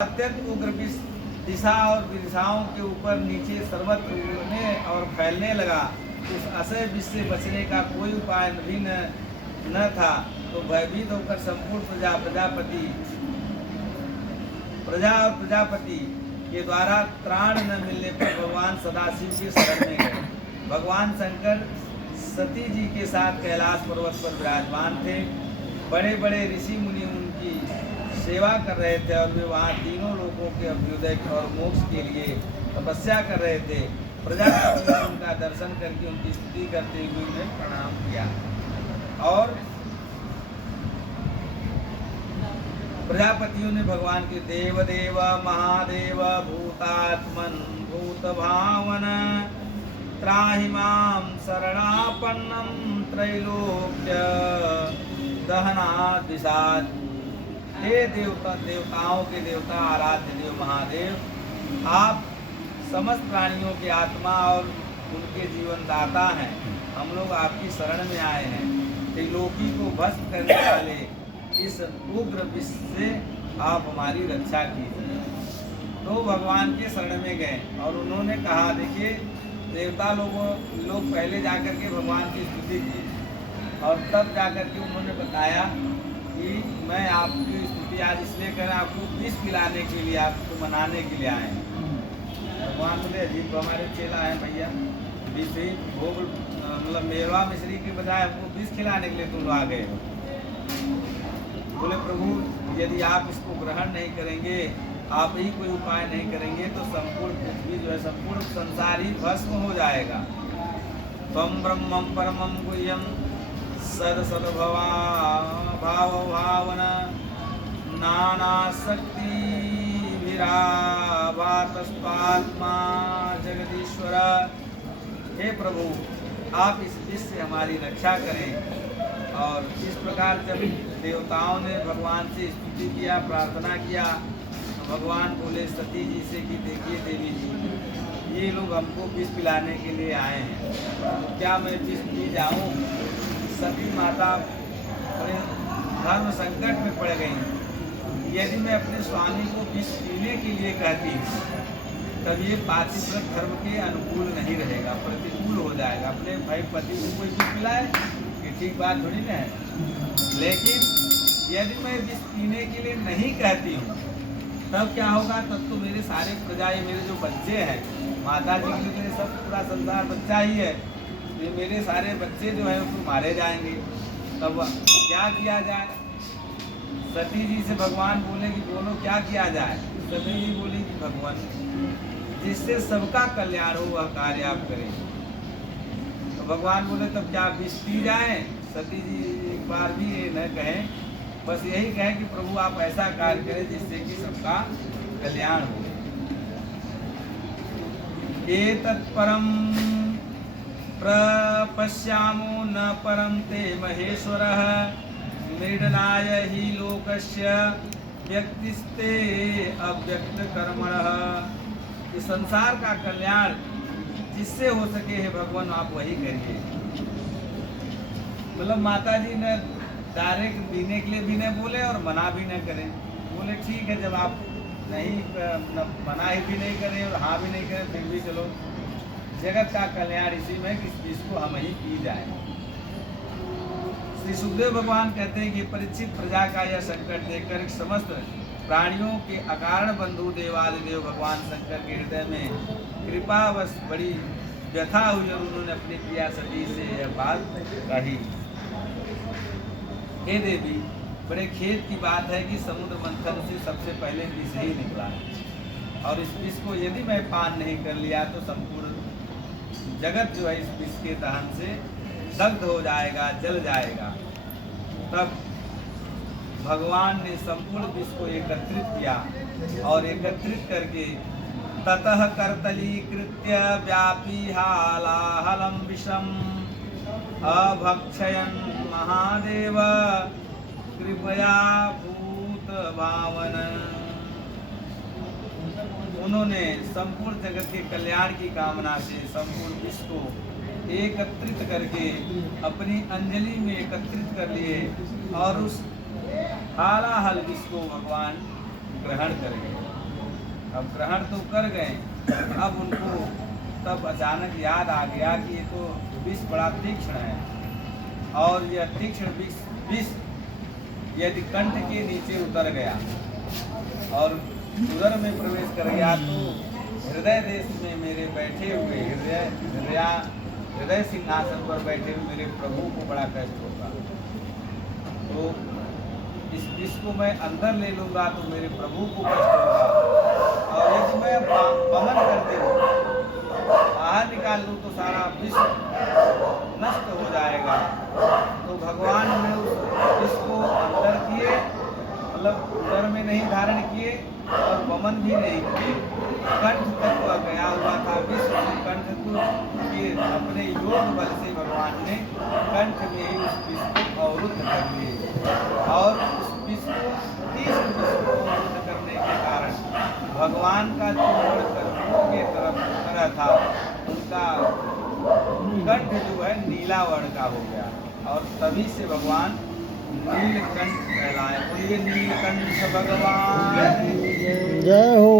अत्यंत उग्र दिशा और दिशाओं के ऊपर नीचे सर्वत्र उड़ने और फैलने लगा। उस असह्य विष से बचने का कोई उपाय भी न था, तो भयभीत होकर संपूर्ण प्रजा और प्रजापति के द्वारा त्राण न मिलने पर भगवान सदाशिव के शरण में गए। भगवान शंकर सती जी के साथ कैलाश पर्वत पर विराजमान थे। बड़े बड़े ऋषि मुनि उनकी सेवा कर रहे थे और वे वहाँ तीनों लोगों के अभ्युदय और मोक्ष के लिए तपस्या कर रहे थे। प्रजापति ने उनका दर्शन करके उनकी स्तुति करते हुए उन्हें प्रणाम किया और प्रजापतियों ने भगवान के देवदेव महादेव भूतात्मन भूत भावन त्राहि मां शरणापन्नं त्रैलोक्य दहनादिशात्। हे देवताओं के देवता आराध्य देव महादेव, आप समस्त प्राणियों के आत्मा और उनके जीवन दाता हैं। हम लोग आपकी शरण में आए हैं। त्रिलोकी को भस्म करने वाले इस उग्र विष से आप हमारी रक्षा कीजिए। तो भगवान के शरण में गए और उन्होंने कहा, देखिए देवता लोग पहले जाकर के भगवान की स्तुति की और तब जाकर के उन्होंने बताया कि मैं आपकी स्तुति आज इसलिए कर आपको विष पिलाने के लिए, आपको मनाने के लिए आए हैं। भगवान बोले, अजीब हमारे चेला है भैया, विष ही भोग मतलब मेवा मिश्री के बजाय हमको विष खिलाने के लिए तुम आ गए हो। बोले, प्रभु यदि आप इसको ग्रहण नहीं करेंगे, आप ही कोई उपाय नहीं करेंगे तो संपूर्ण पृथ्वी जो है, संपूर्ण संसार ही भस्म हो जाएगा। त्वं ब्रह्मं परमं गुह्यं सद भाव भावन नाना शक्ति विराभातस्पात्मा जगदीश्वर। हे प्रभु, आप इस विष से हमारी रक्षा करें। और इस प्रकार जब देवताओं ने भगवान से स्तुति किया, प्रार्थना किया, तो भगवान बोले सती जी से कि देखिए देवी जी, ये लोग हमको विष पिलाने के लिए आए हैं, तो क्या मैं विष पी जाऊँ? सती माता बड़े धर्म संकट में पड़ गई। यदि मैं अपने स्वामी को विष पीने के लिए कहती तब ये पातिव्रत धर्म के अनुकूल नहीं रहेगा, प्रतिकूल हो जाएगा। अपने भाई पति को कोई विष पिलाए, ये ठीक बात थोड़ी ना है। लेकिन यदि मैं विष पीने के लिए नहीं कहती हूँ तब क्या होगा? तब तो मेरे सारे प्रजा, ये मेरे जो बच्चे हैं, माता जी के लिए सब पूरा संसार बच्चा ही है, ये मेरे सारे बच्चे जो हैं उसको मारे जाएंगे। तब क्या किया जाए? सती जी से भगवान बोले कि बोलो क्या किया जाए? सती जी बोली कि भगवान जिससे सबका कल्याण हो वह कार्य आप करें। तो भगवान बोले तब क्या विष पी जाए? सती जी एक बार भी ये न कहें, बस यही कहें कि प्रभु आप ऐसा कार्य करें जिससे कि सबका कल्याण हो। एतत् परम प्रपश्यामो न परम ते महेश्वरः मृडनाय हि लोकस्य व्यक्तिस्ते अव्यक्त कर्मणः। इस संसार का कल्याण जिससे हो सके है भगवान आप वही करिए। मतलब माता जी ने डायरेक्ट पीने के लिए भी न बोले और मना भी न करें। बोले ठीक है, जब आप नहीं मना ही भी नहीं करें और हाँ भी नहीं करें, फिर भी चलो जगत का कल्याण इसी में कि इसको हम ही पी जाए। श्री सुखदेव भगवान कहते हैं कि परीक्षित प्रजा का यह संकट देखकर समस्त प्राणियों के अकारण बंधु देवादिदेव भगवान शंकर के हृदय में कृपावश बड़ी व्यथा हुई और उन्होंने अपनी प्रिया सती से यह बात कही। हे देवी, बड़े खेद की बात है कि समुद्र मंथन से सबसे पहले विष ही निकला और इस विष को यदि मैं पान नहीं कर लिया तो संपूर्ण जगत जो है इस विष के दहन से दग्ध हो जाएगा, जल जाएगा। तब भगवान ने संपूर्ण विष को एकत्रित किया और एकत्रित करके ततः करतलीकृत्य व्यापी हालाहलम विषम अभक्षयन् महादेव कृपया भूत भावन। उन्होंने संपूर्ण जगत के कल्याण की कामना से संपूर्ण विष को एकत्रित करके अपनी अंजलि में एकत्रित कर लिए और उस हालाहल विष को भगवान ग्रहण करेंगे। अब ग्रहण तो कर गए। अब उनको तब अचानक याद आ गया कि ये तो विष बड़ा तीक्ष्ण है, और यह तीक्ष्ण विष यदि कंठ के नीचे उतर गया और उदर में प्रवेश कर गया तो हृदय देश में मेरे बैठे हुए हृदय सिंहासन पर बैठे हुए मेरे प्रभु को बड़ा कष्ट होगा। तो इस विष को मैं अंदर ले लूँगा तो मेरे प्रभु को कष्ट होगा, और यदि मैं वमन करते हुए बाहर निकाल लूँ तो सारा विष नष्ट हो जाएगा। तो भगवान ने उस विष को अंदर किए, मतलब उदर में नहीं धारण किए और वमन भी नहीं किए। कंठ तक वह गया हुआ था विष, कंठ को ये अपने योग बल से भगवान ने कंठ में ही उस विष को अवरुद्ध कर दिए, और उस विष को तीक्ष्ण विष को अवरुद्ध करने के कारण भगवान का जो बढ़कर मुंह के तरह था उनका कंठ जो है नीला वर्ण का हो गया, और तभी से भगवान नीलकंठ कहलाए। बोलिए नीलकंठ भगवान जय हो।